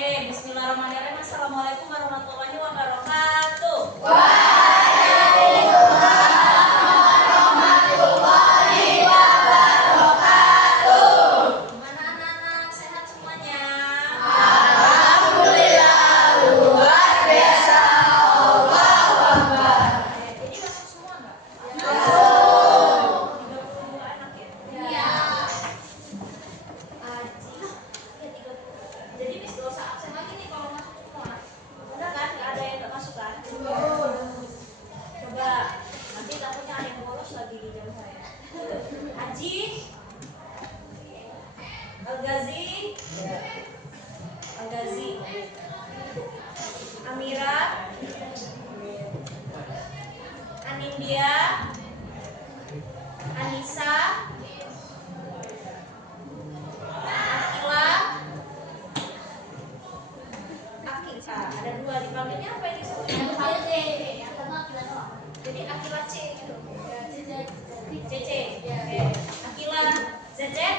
Bismillahirrahmanirrahim. Assalamualaikum warahmatullahi wabarakatuh. Gimana anak-anak, sehat semuanya? Alhamdulillah, luar biasa. Allahu Akbar. Jadi masuk semua nggak? Masuk. 32 anak ya? Iya. Jadi Miss gak usah absen lagi nih kalau masuk semua. Benar kan? Gak ada yang gak masuk kan? Coba nanti takutnya ada yang bolos lagi di jam saya. Haji, Al-Ghazi, Amira, Anindya, Anissa, Akila, ada dua, dipanggilnya apa ini satunya? Jadi Akila C gitu. CC. Akila Zezet.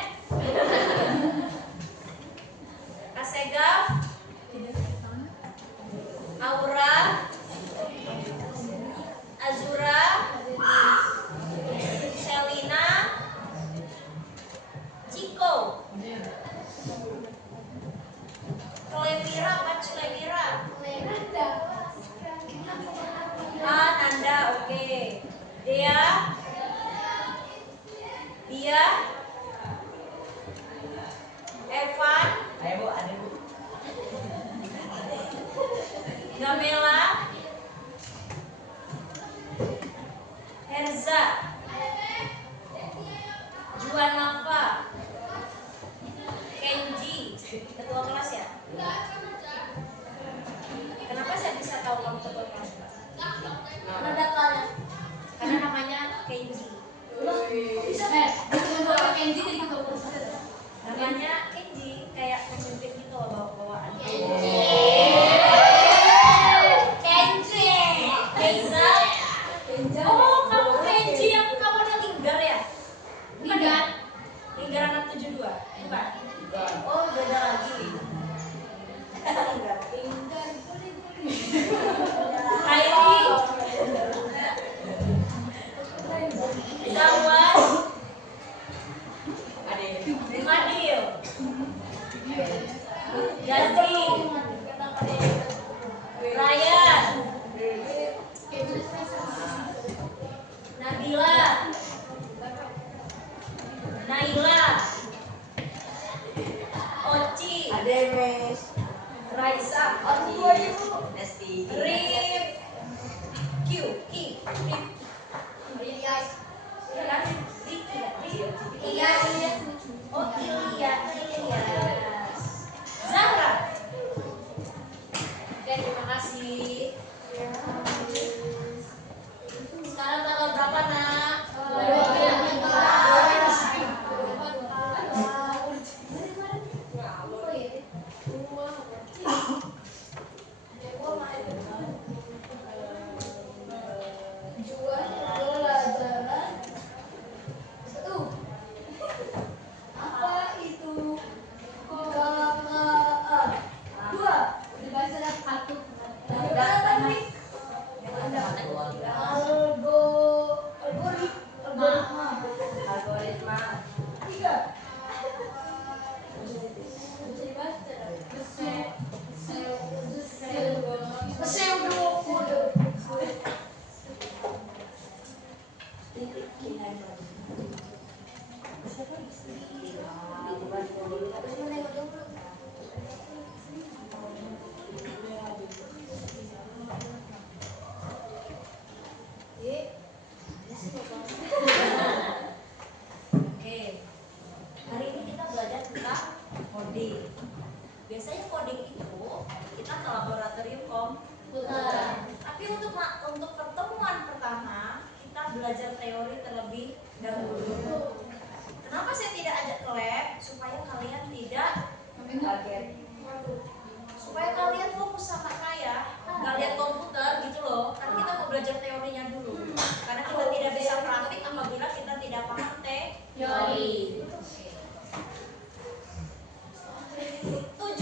Asegaf, Aura, Azura, Selina, Ciko, Clemira, apa Clemira? Nanda, oke. Dia, Evan, Gamela, Herza, Juanafa, Kenji, ketua kelas ya? Kenapa saya bisa tahu kamu ketua kelas? Karena namanya Kenji. Namanya Kenji, kayak pemimpin gitu loh, bawa-bawaan. Kenza. Oh, kamu Kenji yang kamu udah Linggar ya? Bukan ya? Linggar anak 72? Bukan? Oh, beda lagi. Hairi, Zawan, Fadil, Gazi, Ryan, Nabila, Naila, Oci, Raisa, Rif, Q, Oh, Ilyas, Zahra. Oke, terima kasih. Sekarang tanggal berapa, Nak?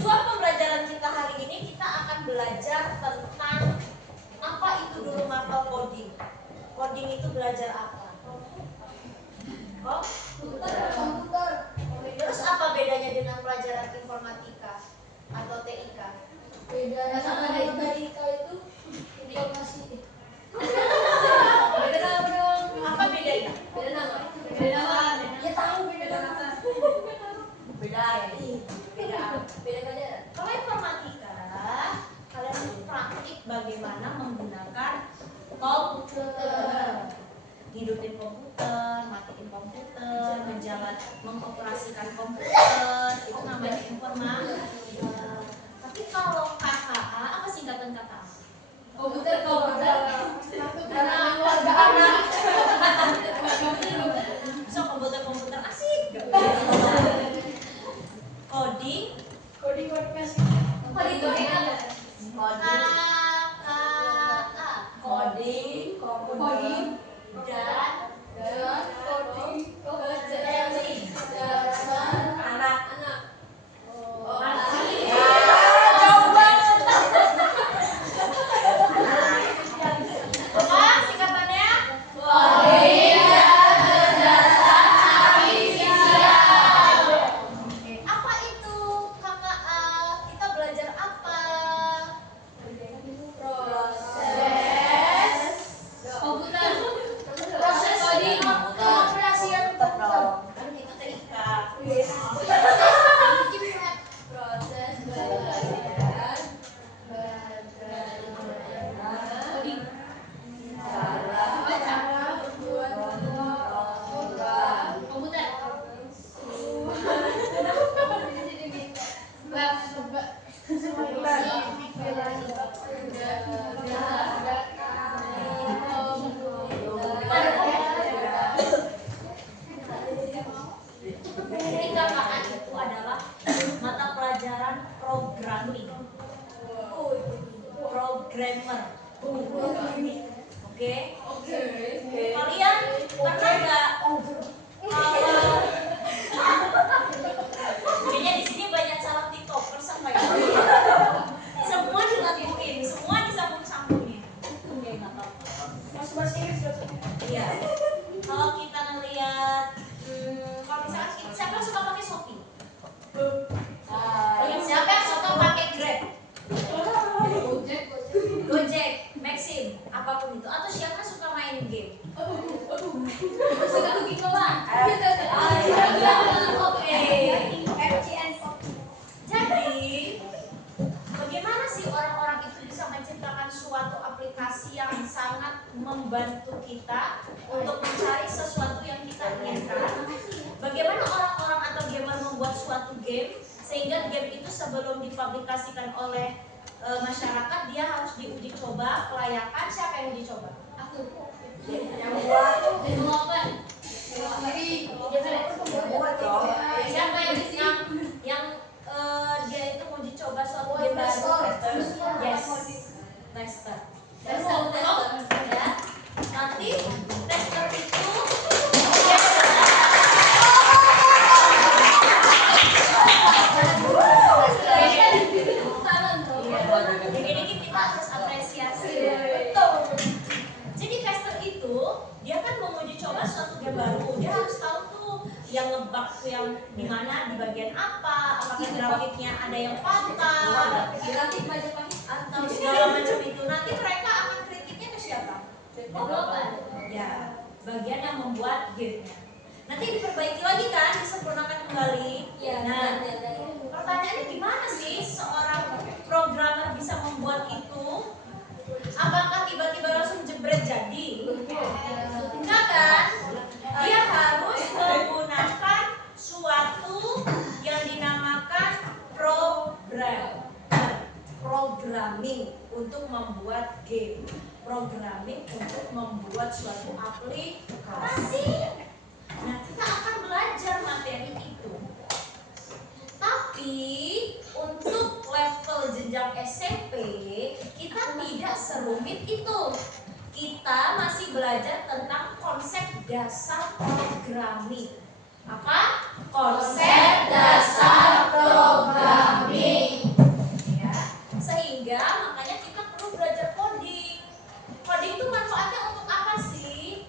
2 pembelajaran kita itu belajar apa? Komputer. Terus apa bedanya dengan pelajaran informatika atau TIK? Bedanya sama informatika itu informasi. Beda nama dong. Apa bedanya? Beda nama. Beda nama. Ya tahu beda nama. Beda arti. Beda pelajaran. Kalau informatika, kalian itu praktik bagaimana menggunakan komputer. Hidupin komputer, matiin komputer, mengoperasikan komputer, itu namanya informatika. Tapi kalau KKA, apa singkatan KKA? Komputer. Karena Keluarga anak. so komputer asik. Coding Komunikasi. KKA. Coding, Dan coding, anak. Apa singkatannya? Apa itu KKA? Kita belajar apa? Proses coding, pengoperasian komputer. Kan itu TIK. Proses belajar coding. Cara membuat komputer. Jadi KKA itu adalah mata pelajaran programming. Programmer. Oke? Kalian pernah nggak kayaknya di sini banyak calon tiktokers apa ya? Semua dilakuin, semua disambung-sambungin. Iya. Kalau kita ngelihat, kalau misalkan siapa yang suka pakai Shopee? Siapa yang suka pakai Grab? Gojek, Maxim, apapun itu. Atau siapa yang suka main game? Suka cooking doang. Oke. Jadi, bagaimana sih orang-orang itu bisa menciptakan suatu aplikasi yang sangat membantu kita untuk mencari sesuatu yang kita inginkan? Bagaimana orang-orang atau gamer membuat suatu game sehingga game itu sebelum dipublikasikan oleh masyarakat dia harus diuji coba kelayakan? Siapa yang uji coba? Aku. Yang buat. Siapa yang dia itu uji coba suatu game baru? Yes, tester. Ya. Nanti tester itu dikit-dikit kita harus apresiasi. Jadi tester itu dia kan menguji coba suatu game baru. Dia harus tahu tuh yang ngebug tuh yang di mana, di bagian apa, apakah grafiknya ada yang patah, atau segala macam itu. Nanti mereka akan kritiknya ke siapa? Developer. Ya, bagian yang membuat gamenya. Nanti diperbaiki lagi kan, disempurnakan kembali. Nah, pertanyaannya gimana sih seorang programmer bisa membuat itu? Apakah tiba-tiba langsung jebret jadi? Enggak kan? Dia harus menggunakan suatu yang dinamakan programming untuk membuat game, programming untuk membuat suatu aplikasi. Nah, kita akan belajar materi itu. Tapi untuk level jenjang SMP kita tidak serumit itu. Kita masih belajar tentang konsep dasar programming. Apa? Konsep dasar programming. Ya, sehingga makanya kita perlu belajar coding. Coding itu manfaatnya untuk apa sih?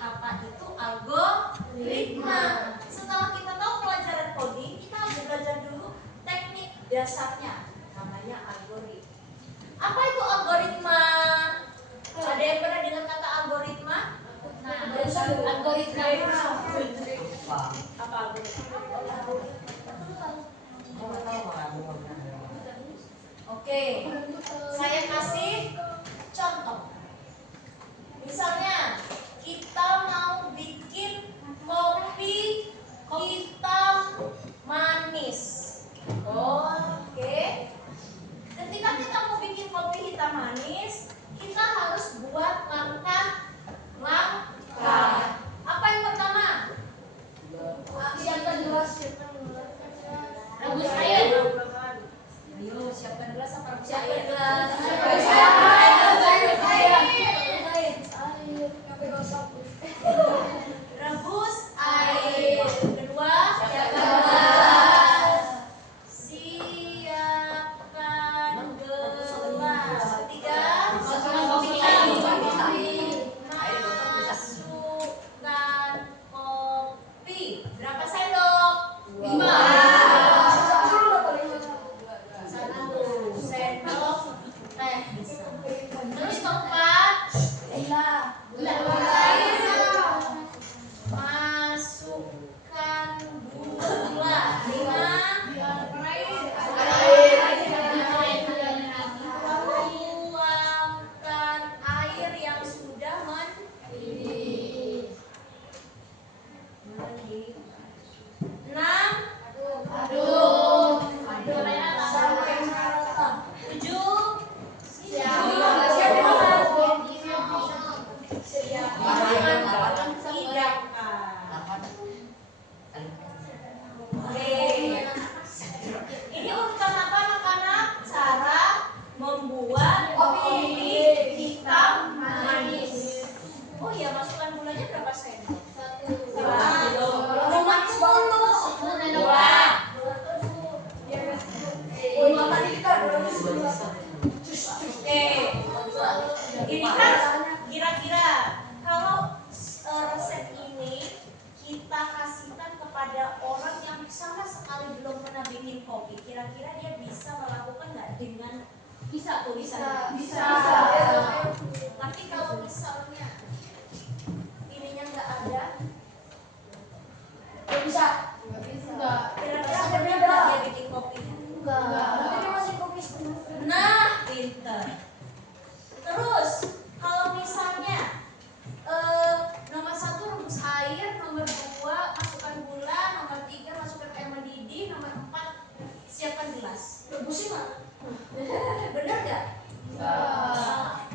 apa itu algoritma. Setelah kita tahu pelajaran coding, kita harus belajar dulu teknik dasarnya, namanya algoritma. Apa itu algoritma? Ada yang pernah dengar kata algoritma? Algoritma. Apa algoritma? Oke, saya kasih contoh. Misalnya kita mau bikin kopi hitam manis. Oke. Ketika kita mau bikin kopi hitam manis, kita harus buat langkah. Apa yang pertama? Siapkan gelas. Rebus air. Ayo, siapkan gelas apa rebus air? Rebus air. Kedua, siapkan gelas. Siapkan gelas. Ketiga, masukkan kopi. Masukkan kopi. Berapa sendok? 5. 1 sendok teh. Terus keempat, masukkan gula. 5. Tuangkan air yang sudah mendidih. 6. Aduk. 7. Ini urutan apa anak-anak? Cara membuat kopi hitam manis. Oh iya, masukkan gulanya berapa sendok? 1. Rumah 10. 2. Oke. Ini kan kira-kira kalau resep ini kita kasihkan kepada orang yang sama sekali belum pernah bikin kopi, kira-kira dia bisa melakukan nggak dengan tulisan? Bisa. Tapi kalau misalnya ininya nggak ada, kira-kira benar nggak dia bikin kopinya? Nah, pinter. Terus kalau misalnya nomor 1 rebus air, nomor 2 masukkan gula, nomor 3 masukkan air mendidih, nomor 4 siapkan gelas. Bener nggak?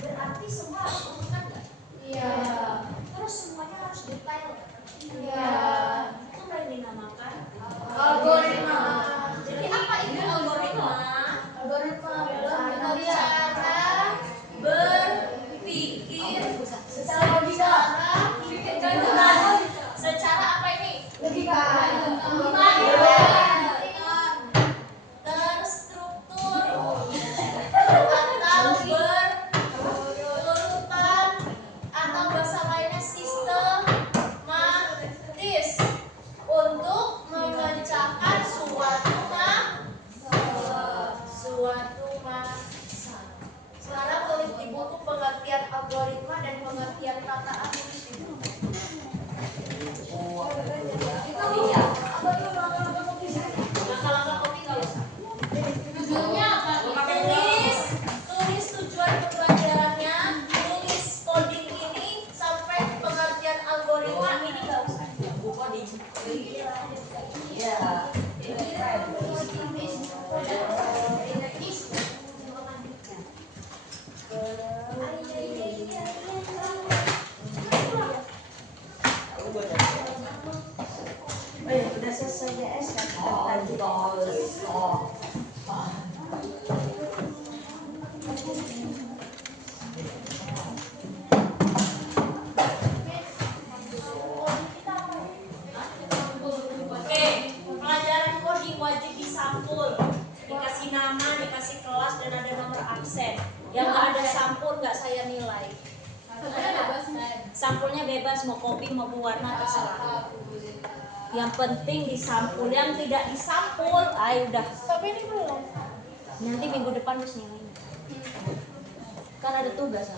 Berarti semua harus urutan nggak? Terus semuanya harus detail. Itu yang dinamakan algoritma. Jadi apa itu algoritma? Cara berpikir secara apa ini? Terstruktur atau berurutan, atau bahasa lainnya sistematis untuk mengerjakan suatu masa. Sekarang tulis di buku pengertian algoritma dan pengertian kata tulis di buku. Langkah-langkah kopi nggak usah. Tujuannya apa? Tulis tujuan pembelajarannya, tulis coding ini sampai pengertian algoritma ini nggak usah. Buku coding. Iya. Udah selesai DS kan? Oke, pelajaran coding wajib disampul, dikasih nama, dikasih kelas, dan ada nomor absen. Yang nggak ada sampul nggak saya nilai. Sampulnya bebas mau kopi hobi mau berwarna terserah. Yang penting disampul, yang tidak disampul, ayo udah. Tapi ini belum. Nanti minggu depan harus nilainya. Kan ada tugas.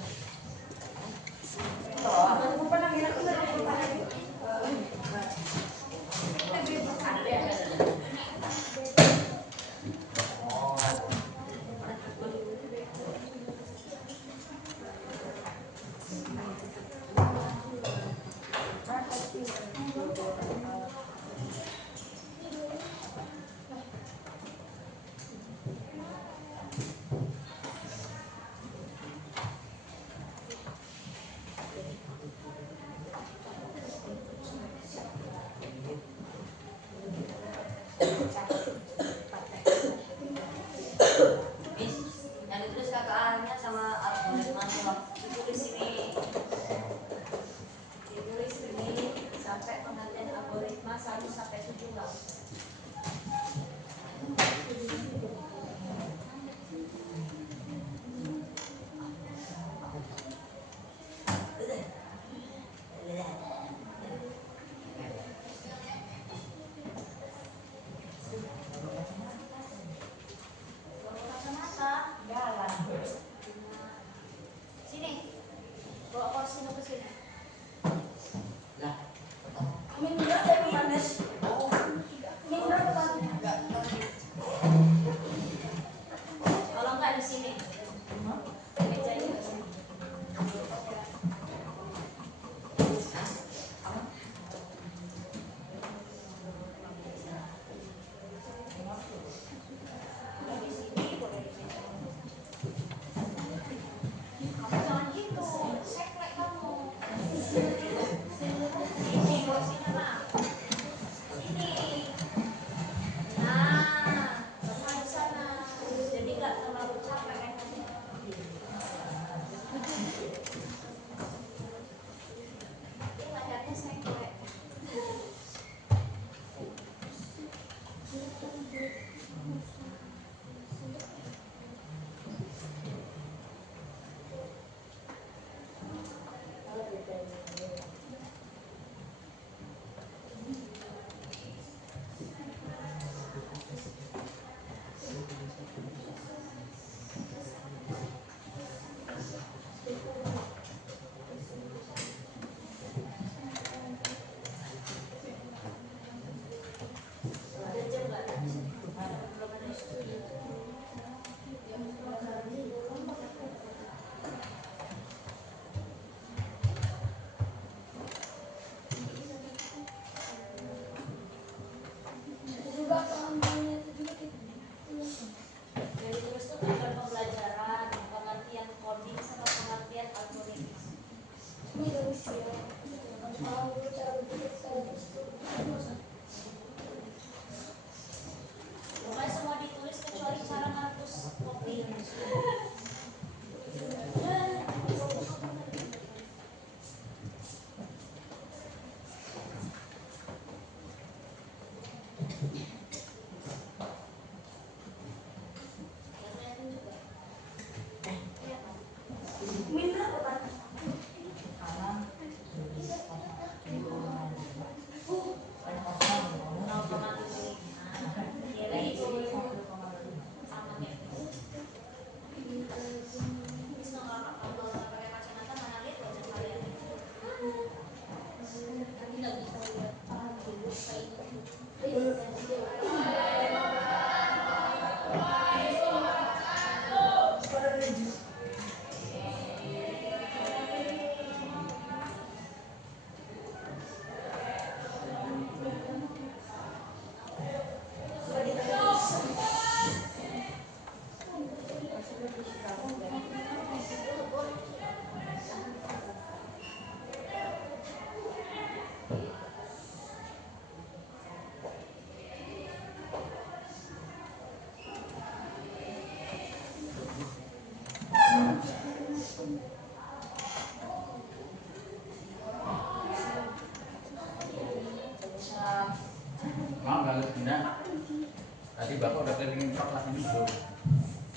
Tadi Bapak udah kelilingin kelas ini belum?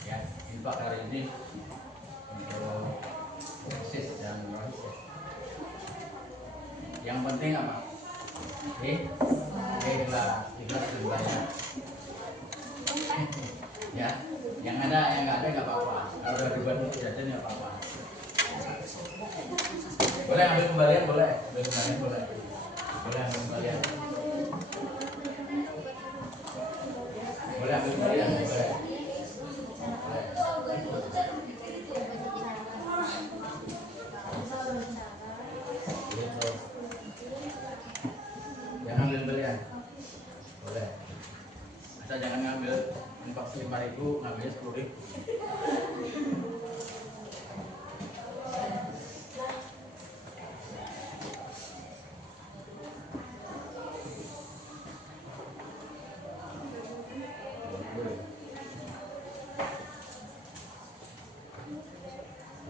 Ya, infak hari ini untuk sis dan rohis. Yang penting apa? Ikhlas dan bayar. Ya, yang nggak ada nggak apa-apa. Kalau udah dibuat jajan nggak apa-apa. Boleh ambil kembalian, boleh. Ambil kembalian, boleh. Boleh ambil kembalian. Boleh ambil kembalian, boleh. Gitu. Jangan ambil kembalian. Boleh. Asal jangan ngambil infak 5.000, ngambilnya 10.000.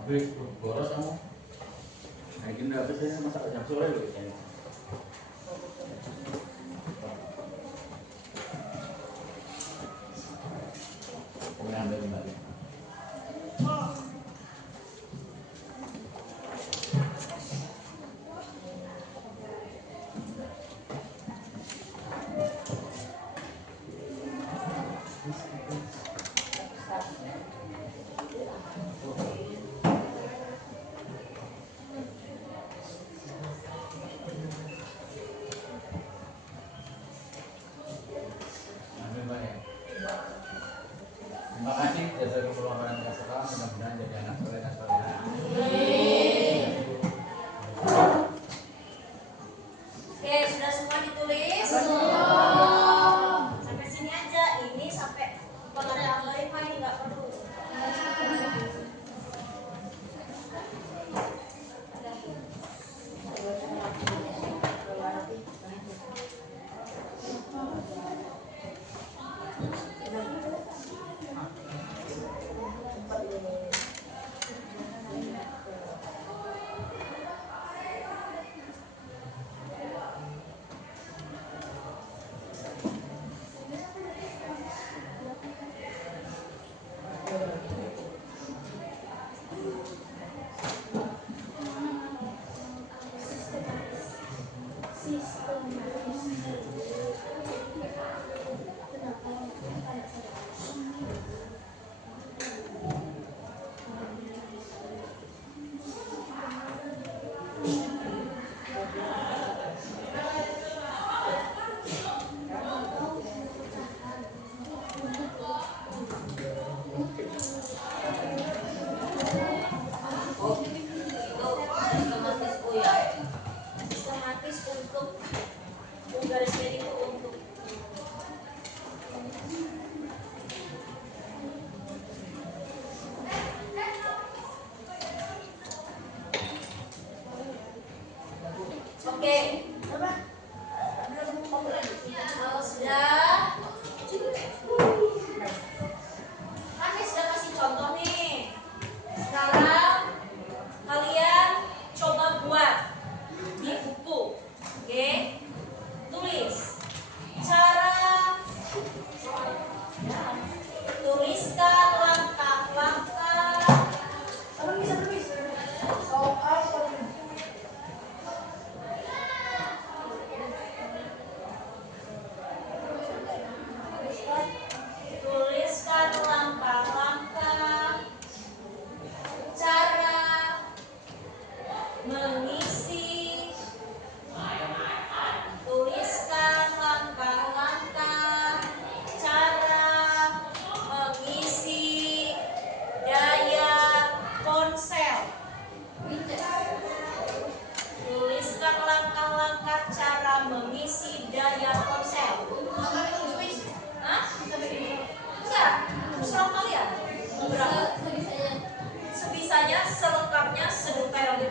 Habis boros kamu. Nah, ini udah habis ini masak jam sore loh ini. Boleh ambil kembali. Ambil kembali. Terima kasih jasa kepulauan Kasera, mudah-mudahan jadi anak soleh dan soleha. Oke, sudah semua ditulis? Sampai sini aja. Ini sampai pengadaan algoritma ini nggak perlu. Sistematis untuk garis miring itu untuk oke. Kalau sudah kan sudah kasih contoh nih. Sekarang kalian coba buat di buku. Oke? Tulis cara, tuliskan langkah-langkah. Tuliskan langkah-langkah cara mengisi. Tuliskan langkah-langkah cara mengisi daya ponsel. Tuliskan langkah-langkah cara mengisi daya ponsel. Hah? Enggak, terserah kalian. Mau berapa? Sebisanya, selengkapnya, sedetailnya.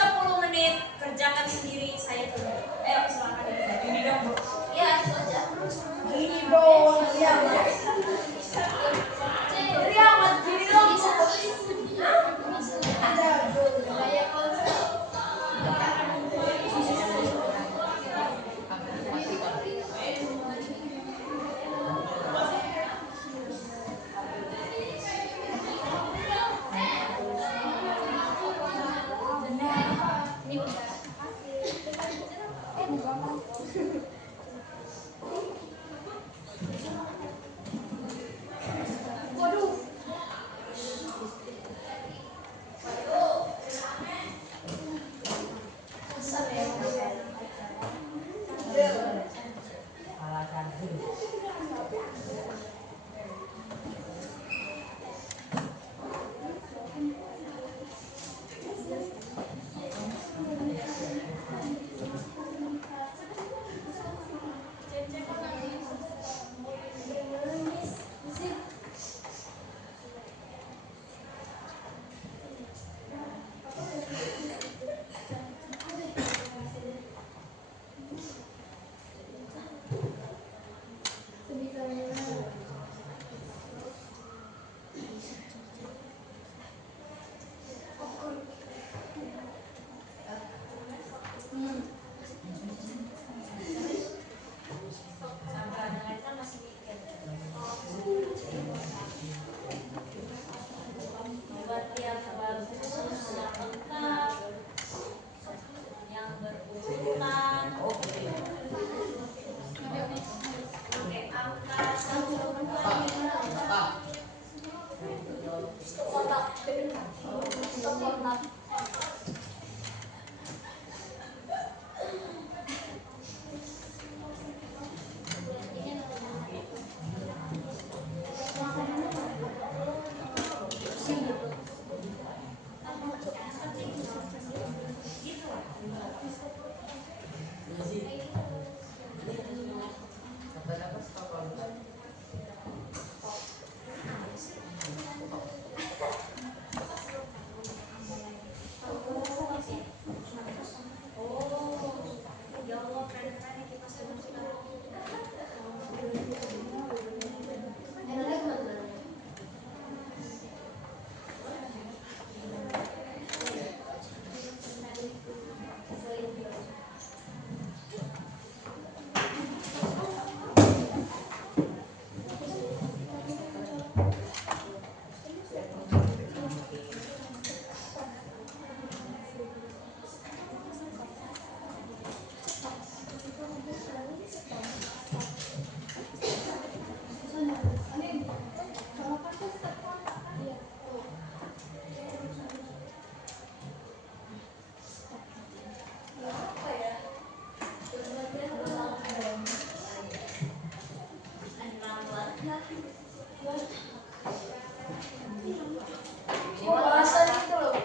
10 menit kerjakan sendiri, saya tunggu. Ayo silakan ini dong, Bu. Ya, itu aja. Gini dong, ya. Jadi amat gini dong. Ini udah. Waduh. Buat yang bagus, yang lengkap, yang berurutan, pakai angka 1, 2, 3, 4. Ya Allah, keren-keren nih kipasnya sekarang.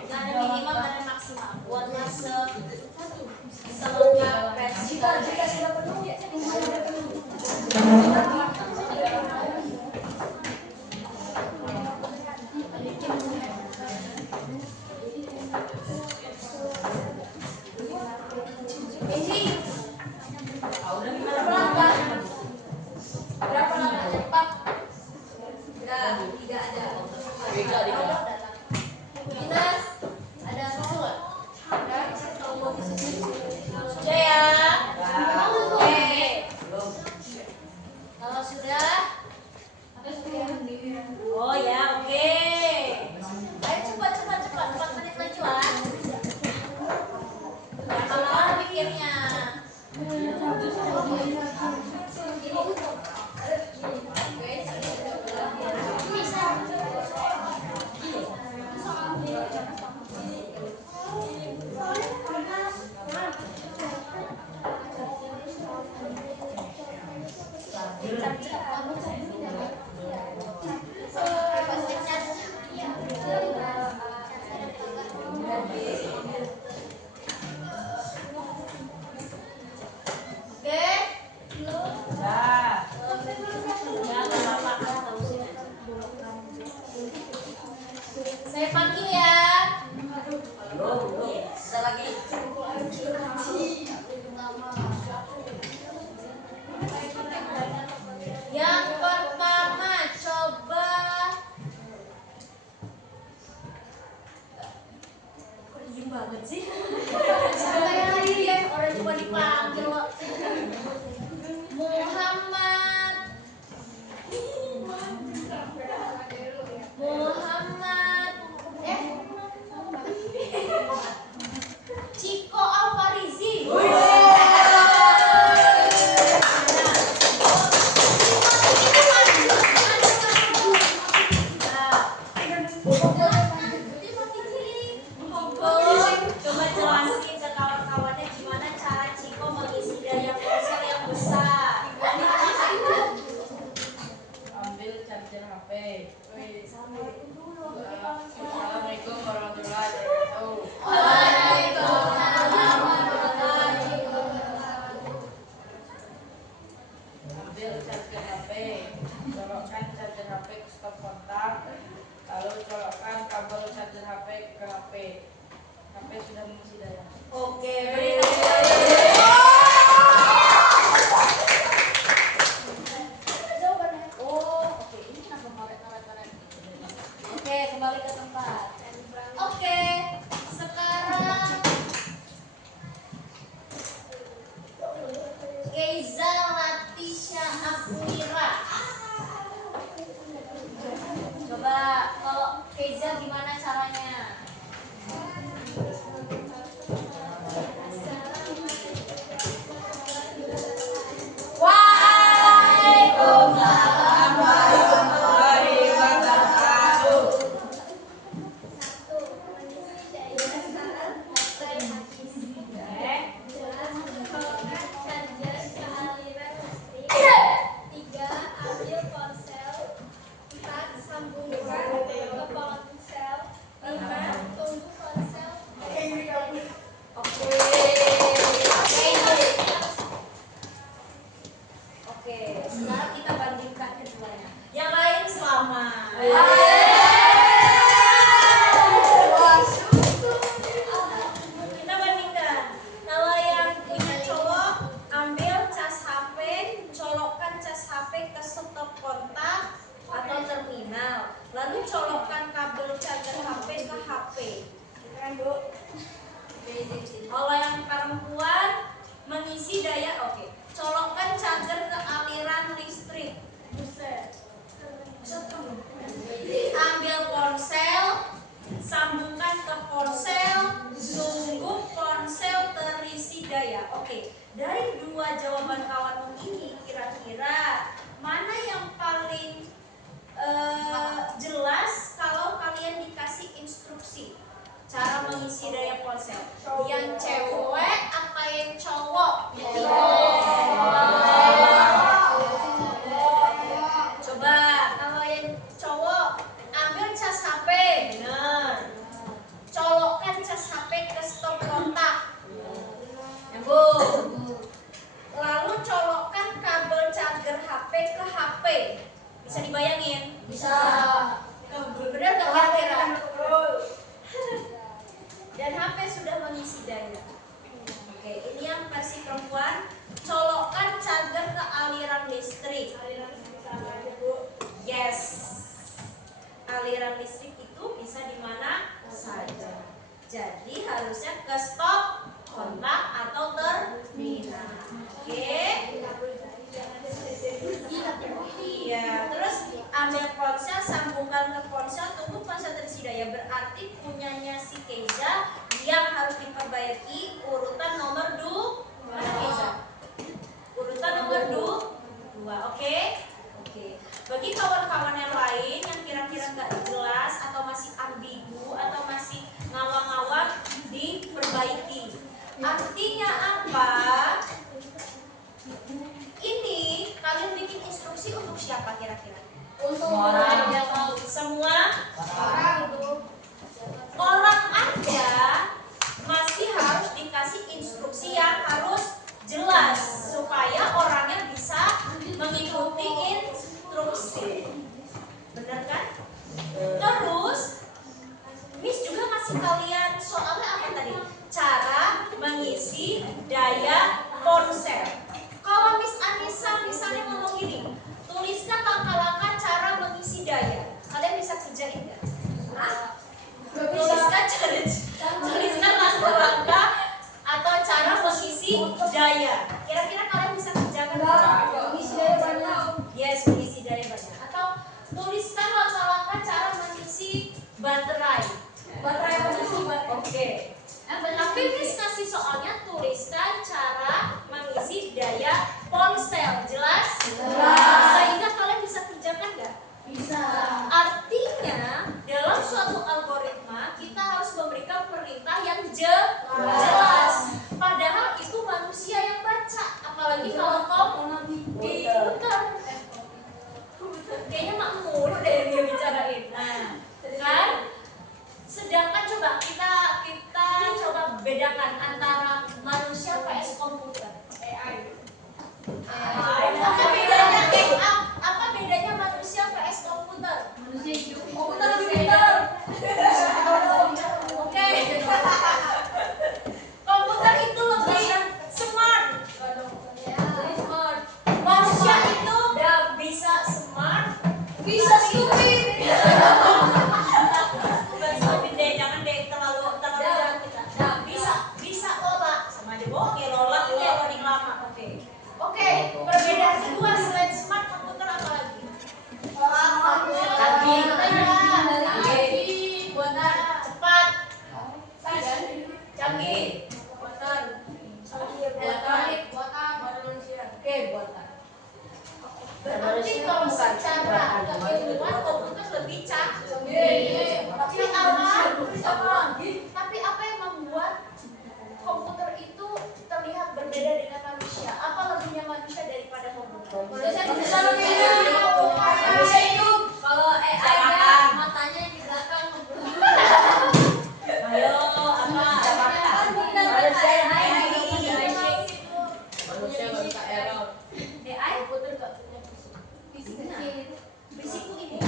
Gak ada minimal, gak ada maksimal. Buatlah selengkap presiden. Sudah ya? Oke. Kalau sudah, oh ya, oke. Ayo cepat, 4 menit majuan. Jangan lama mikirnya. Oke. Keiza Latisha Afwira. Coba kalau Keiza gimana caranya? Waalaikumsalam warahmatullahi wabarakatuh. Oke, sekarang kita bandingkan keduanya. Yang lain selamat. Kita bandingkan. Kalau yang punya cowok, ambil cas HP, colokkan cas HP ke stop kontak atau terminal, lalu colokkan kabel charger HP ke HP. Kalau yang perempuan mengisi daya, oke. Colokkan charger ke aliran listrik. Ambil ponsel, sambungkan ke ponsel, tunggu ponsel terisi daya. Oke, dari dua jawaban kawanmu ini kira-kira mana yang paling jelas kalau kalian dikasih instruksi cara mengisi daya ponsel? Yang cewek apa yang cowok? Coba kalau yang cowok, ambil cas HP, benar. Colokkan cas HP ke stop kontak, nyambung. Lalu colokkan kabel charger HP ke HP. Bisa dibayangin? Bisa. Benar nggak kira-kira? Dan HP sudah mengisi daya. Oke, ini yang versi perempuan. Colokkan charger ke aliran listrik. Yes. Aliran listrik itu bisa di mana saja. Jadi harusnya ke stop kontak atau terminal. Oke. Iya, terus ambil ponsel, sambungkan ke ponsel, tunggu ponsel terisi daya. Berarti punyanya si Keiza yang harus diperbaiki urutan nomor 2. Mana Keiza? Urutan nomor 2. Oke? Oke. Bagi kawan-kawan yang lain yang kira-kira nggak jelas atau masih ambigu atau masih ngawang-ngawang, diperbaiki. Artinya apa? Ini kalian bikin instruksi untuk siapa kira-kira? Untuk orang yang mau. Semua orang aja masih harus dikasih instruksi yang harus jelas supaya orangnya bisa mengikuti instruksi. Benar kan? Terus Miss juga ngasih kalian soalnya apa tadi? Cara mengisi daya ponsel. Kalau Miss Anissa misalnya ngomong gini, tuliskan langkah-langkah cara mengisi daya. Kalian bisa kerjain nggak? Tuliskan langkah-langkah atau cara mengisi daya. Kira-kira kalian bisa kerjakan nggak? Mengisi daya banyak. Yes, mengisi daya banyak. Atau tuliskan langkah-langkah cara mengisi baterai. Baterai mengisi baterai. Oke. Tapi Miss kasih soalnya tuliskan cara mengisi daya ponsel. Jelas? Jelas. Sehingga kalian bisa kerjakan nggak? Bisa. Artinya dalam suatu algoritma kita harus memberikan perintah yang jelas. Padahal itu manusia yang baca. Apalagi kalau komputer. Kayaknya mak mulu deh yang dia bicarain. Nah, kan? Sedangkan coba kita coba bedakan antara manusia vs komputer. AI. Apa bedanya manusia vs komputer? Manusia hidup. Komputer lebih pintar. Oke. Komputer itu lebih smart. Manusia itu bisa smart, bisa stupid. Bukan stupid deh, jangan deh terlalu jahat kita. Bisa Tapi apa yang membuat komputer itu terlihat berbeda dengan manusia? Apa lebihnya manusia daripada komputer? Manusia hidup. Kalau AI nya matanya di belakang. Ayo, apa? Manusia nggak bisa error. AI? Komputer nggak punya fisik. Fisikku ini.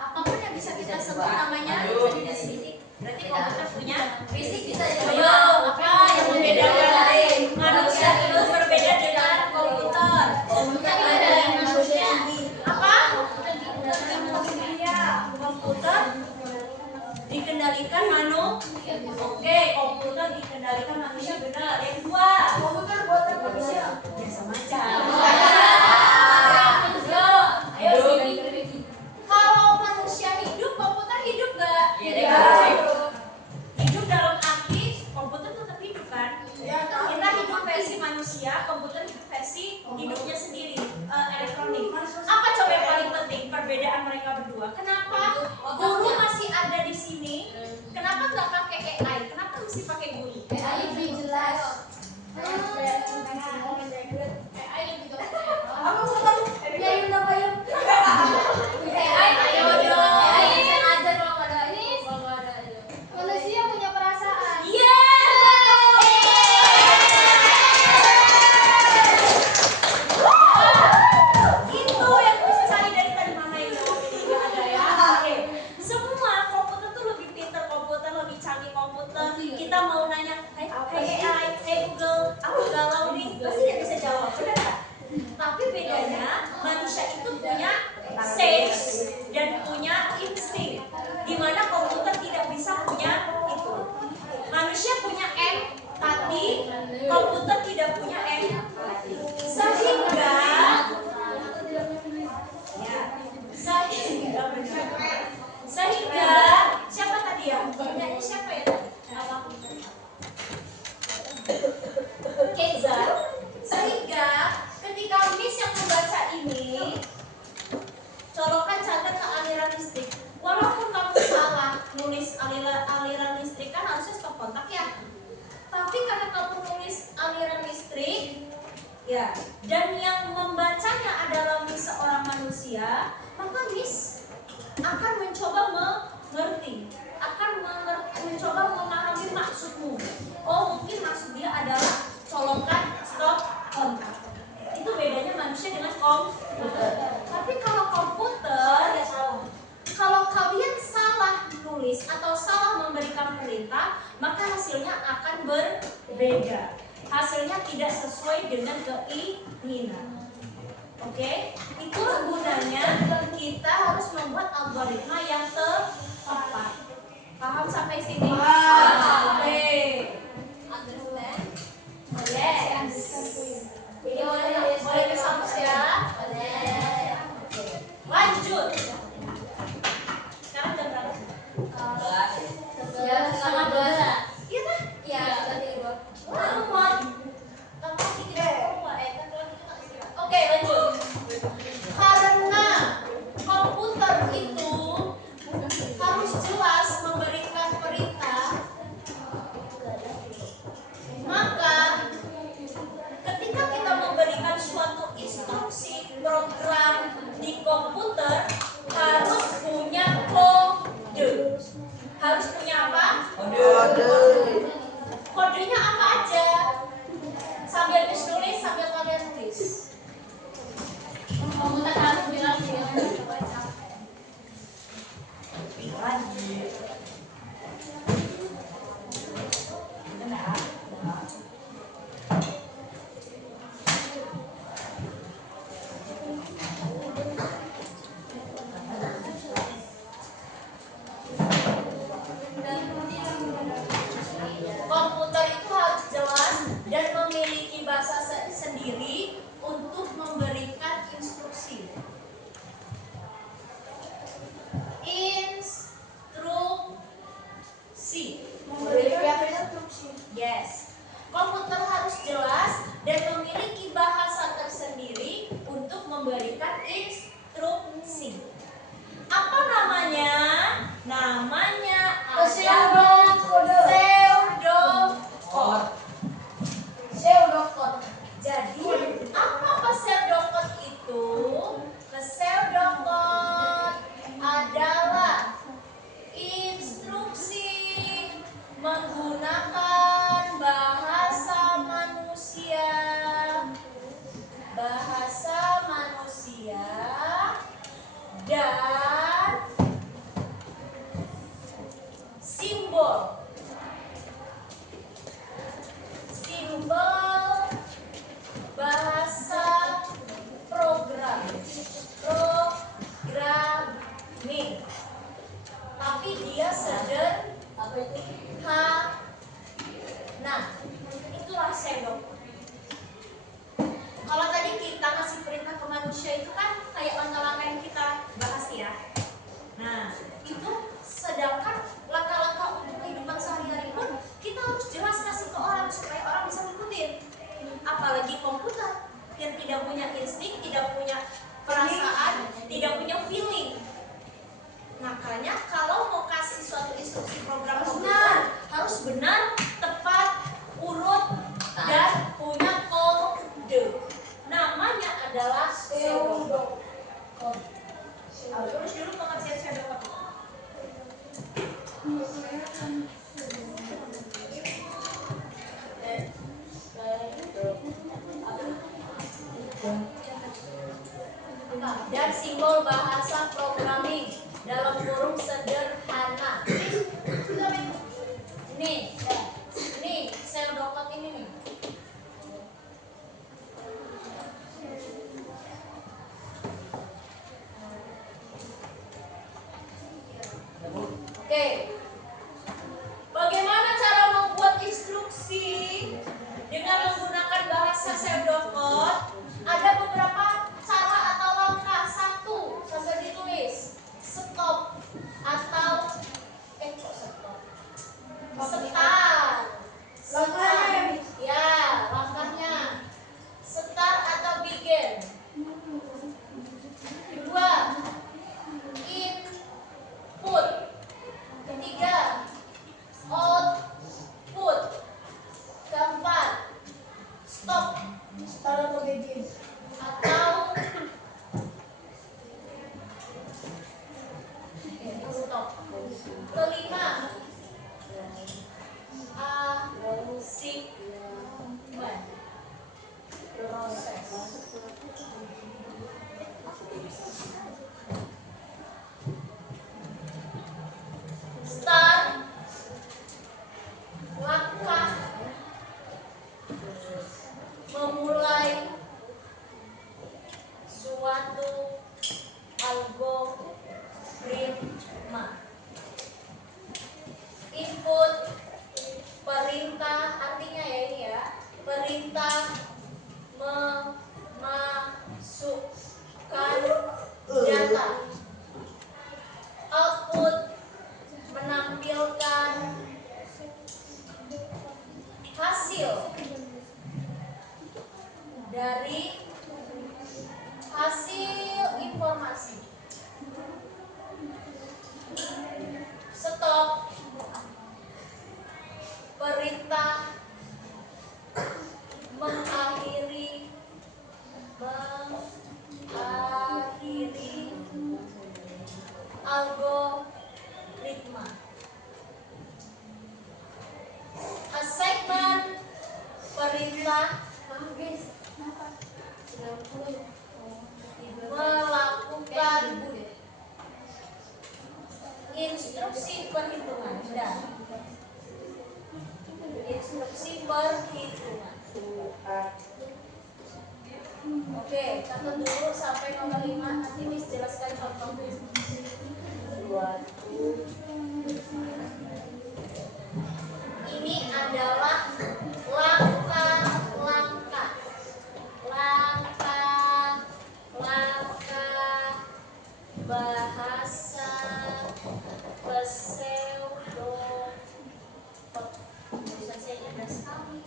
Apapun yang bisa kita sebut namanya fisik. Berarti komputer punya Fisik bisa ayo, apa yang membedakan manusia itu berbeda dengan komputer? Komputer ada yang manusia. Apa? Komputer dikendalikan Oke, komputer dikendalikan manusia benar. Yang kedua, Komputer buatan manusia. ya sama aja. Ayo sini. Kalau manusia hidup, komputer hidup nggak? Hidup dalam arti komputer tetap hidup kan? Kita hidup versi manusia, komputer hidup versi hidupnya sendiri, elektronik. Apa coba yang paling penting perbedaan mereka berdua? Kenapa guru masih ada di sini? Kenapa nggak pakai AI? Kenapa mesti pakai guru? AI lebih jelas. Manusia punya perasaan. Iya, itu yang bisa cari dari tadi mana yang jawab ini nggak ada ya. Oke, semua komputer tuh lebih pintar komputer, lebih canggih komputer. Kita mau nanya, hey AI, hey Google, aku galau nih, pasti dia bisa jawab, benar nggak? Tapi bedanya manusia itu punya sense dan punya insting, dimana komputer tidak bisa punya itu. Manusia punya empati, komputer tidak punya empati. Sehingga siapa tadi ya? Punyanya siapa ya tadi? Apa? Keza. Sehingga ketika Miss yang membaca ini, colokan catat ke aliran listrik. Walaupun kamu salah nulis aliran listrik kan harusnya stop kontak ya. Tapi karena kamu nulis aliran listrik, ya, dan yang membacanya adalah Miss seorang manusia, maka Miss akan mencoba mengerti, mencoba memahami maksudmu. Oh, mungkin maksud dia adalah colokan stop kontak. Itu bedanya manusia dengan komputer. Tapi kalau komputer, kalau kalian salah nulis atau salah memberikan perintah, maka hasilnya akan berbeda. Hasilnya tidak sesuai dengan keinginan. Oke, itulah gunanya kita harus membuat algoritma yang tepat. Paham sampai sini? Oke. Understand? Yes. Ini boleh dihapus ya. Lanjut. Sekarang jam berapa? Ya, sama 12. Iya kan? Ya, tadi 2. Oke, lanjut. Karena komputer itu harus jelas memberikan perintah, maka ketika kita memberikan suatu instruksi program di komputer harus punya kode. Harus punya apa? Kodenya apa aja? Sambil ditulis, sambil kalian tulis. Komputer harus jelas dengan Komputer itu harus jelas dan memiliki bahasa sendiri untuk memberikan instruksi. Instruksi. Yes. Komputer harus jelas dan memiliki bahasa tersendiri untuk memberikan instruksi. Apa namanya? Namanya Pseudocode. Jadi, apa pseudocode itu? Pseudocode adalah instruksi menggunakan bahasa manusia dan simbol bahasa programming, tapi dia sederhana. Nah, itulah pseudocode. Kalau tadi kita ngasih perintah ke manusia itu kan kayak langkah-langkah yang kita bahas ya. Nah, itu sedangkan langkah-langkah untuk kehidupan sehari-hari pun kita harus jelas kasih ke orang supaya orang bisa ngikutin. Apalagi komputer yang tidak punya insting, tidak punya perasaan, tidak punya feeling. Makanya kalau mau kasih suatu instruksi program komputer harus benar, tepat, urut, dan punya kode. Namanya adalah pseudocode. Tulis dulu pengertian pseudocode. Dan simbol bahasa programming dalam kurung sederhana. Nih, pseudocode ini nih. Oke. Bagaimana cara membuat instruksi dengan menggunakan bahasa pseudocode? Ada beberapa cara atau langkah. Satu, sambil ditulis. Stop atau stop. Start. Ya, langkahnya. Start atau begin. Kedua, input. Ketiga, output. Keempat, stop atau begin. Atau stop. Kelima, assignment, proses. Start, langkah memulai suatu algoritma. Input, perintah, artinya ya ini ya, perintah memasukkan data. Output, menampilkan hasil dari hasil informasi. Stop, perintah mengakhiri algoritma. Assignment, perintah melakukan instruksi perhitungan. Instruksi perhitungan. Oke, catat dulu sampai nomor 5, nanti Miss jelaskan contohnya. Ini adalah langkah-langkah bahasa pseudocode. Tulisan saya indah sekali.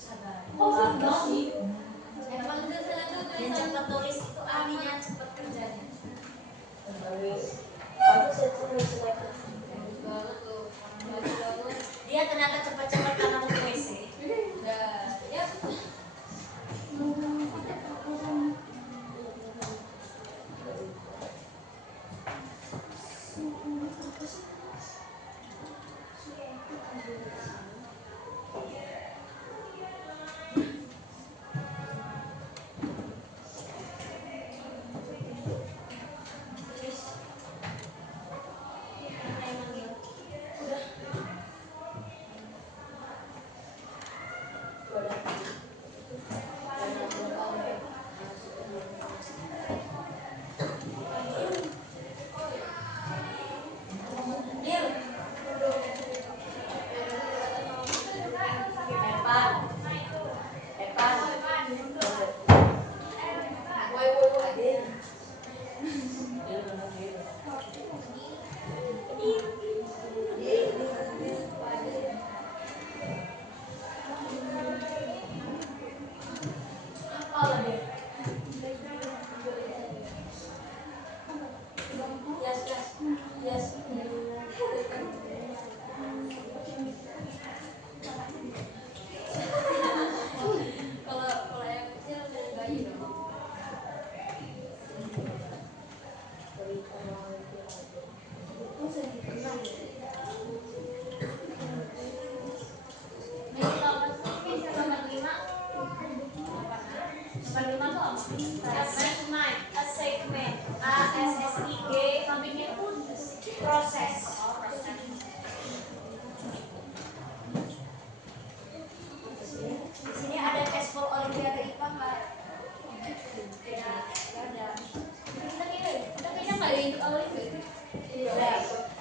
Sabar.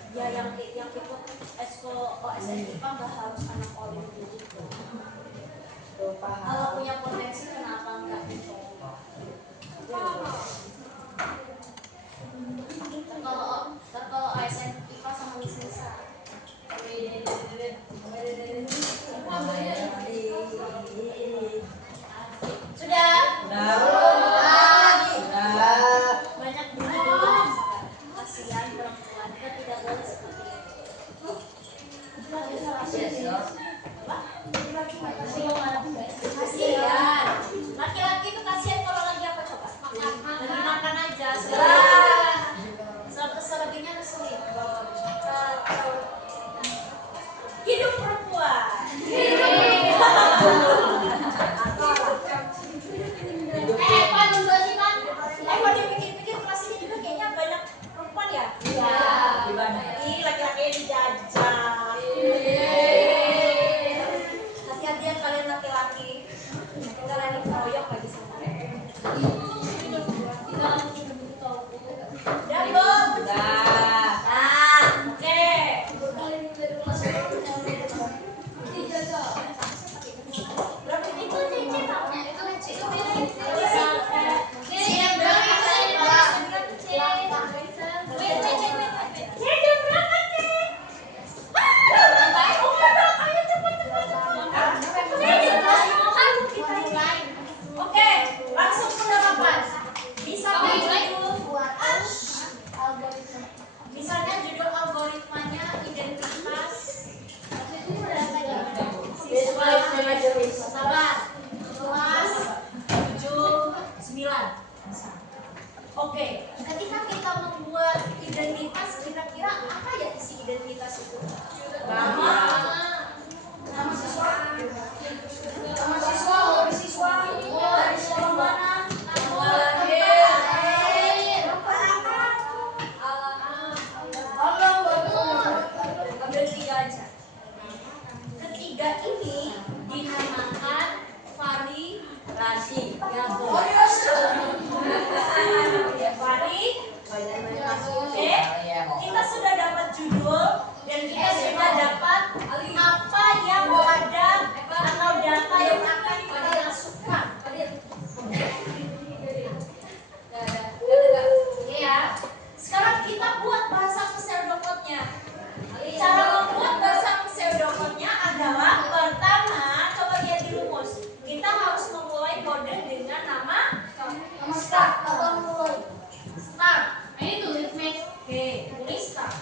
Ya yang ikut ekskul OSN IPA nggak harus anak olimpiade gitu. Kalau punya potensi kenapa nggak dicoba? Kalau ASN IPA sama Nisa. Sudah? Banyak dulu. Kasihan perempuan, kita tidak boleh seperti itu. Kasihan. Laki-laki itu kasihan kalau lagi apa coba? Lagi makan aja. Selebihnya ngeselin. Hidup perempuan. Pan nunggu sih Pan. Kalau dipikir-pikir kelas ini juga kayaknya banyak perempuan ya. Iya. Ih, laki-lakinya dijajah. Hati-hati ya kalian laki-laki. Kalian dikeroyok lagi sama mereka. Udah belum? Oke. Berapa itu Cece tahunnya? Itu mirip. Oke, langsung penerapan. Misalnya judul algoritmanya identitas siswa sabar kelas 7-9. Oke, ketika kita membuat identitas, kira-kira apa ya isi identitas itu? Nama siswa, hobi siswa, dari sekolah mana, tanggal lahir, ambil 3 aja. Ketiga ini dinamakan variasi. Oke, kita sudah dapat judul dan kita sudah dapat apa yang ada atau data yang akan dimasukkan. Ya, sekarang kita buat bahasa pseudocode-nya. Cara membuat bahasa pseudocode-nya adalah pertama, coba lihat di rumus. Kita harus memulai kode dengan nama start. Start. Ini tulis Oke, tulis start.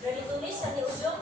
Udah ditulis yang di ujung?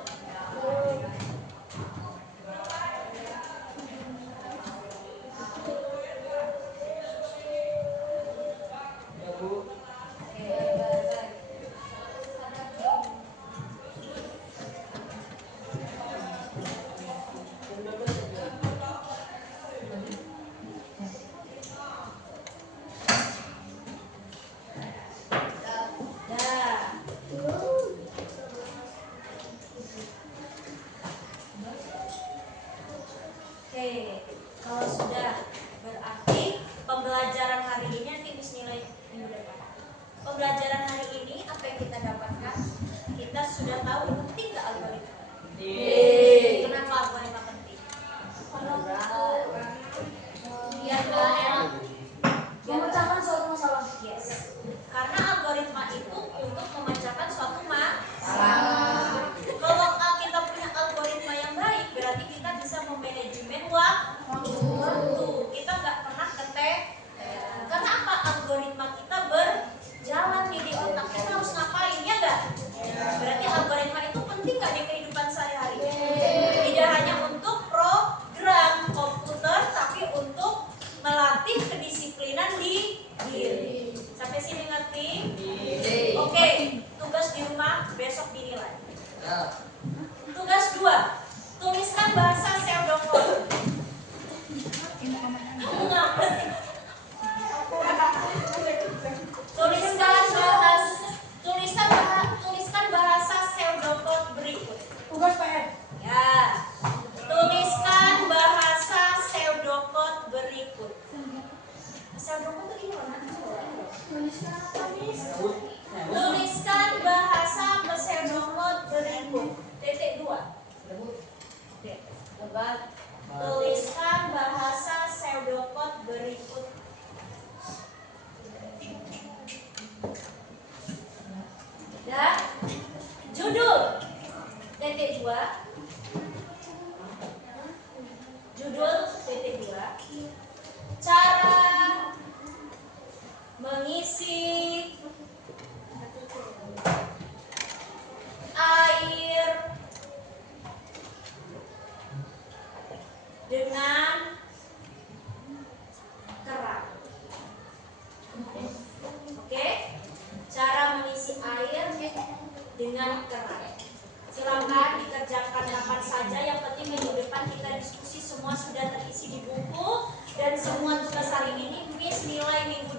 Oke, kalau sudah berarti pembelajaran hari ini nanti Miss nilai minggu depan. Pembelajaran hari ini apa yang kita dapatkan? Kita sudah tahu penting nggak algoritma? Kenapa algoritma penting? Biar Memecahkan suatu masalah. yes. Karena algoritma itu untuk memecahkan suatu masalah. Kalau kita punya algoritma yang baik, berarti kita bisa memanajemen waktu. Kita nggak pernah keteteran. Karena apa? Algoritma kita berjalan nih di otak. Kita harus ngapain ya nggak? Berarti algoritma itu penting nggak di kehidupan sehari-hari? Tidak hanya untuk program komputer, tapi untuk melatih kedisiplinan di diri. Sampai sini ngerti? Oke, tugas di rumah besok dinilai. Tugas 2, tuliskan bahasa pseudocode. Kamu ngapa sih? Tuliskan bahasa pseudocode berikut. Tugas PR. Ya, tuliskan bahasa pseudocode berikut. Pseudocode itu gimana? Tuliskan bahasa pseudocode berikut. Titik 2. Tuliskan bahasa pseudocode berikut. Dan judul. Titik 2. Judul titik 2. Cara mengisi air dengan keran. Oke? Cara mengisi air dengan keran. Silakan dikerjakan kapan saja, yang penting minggu depan kita diskusi semua sudah terisi di buku dan semua tugas hari ini Miss nilai minggu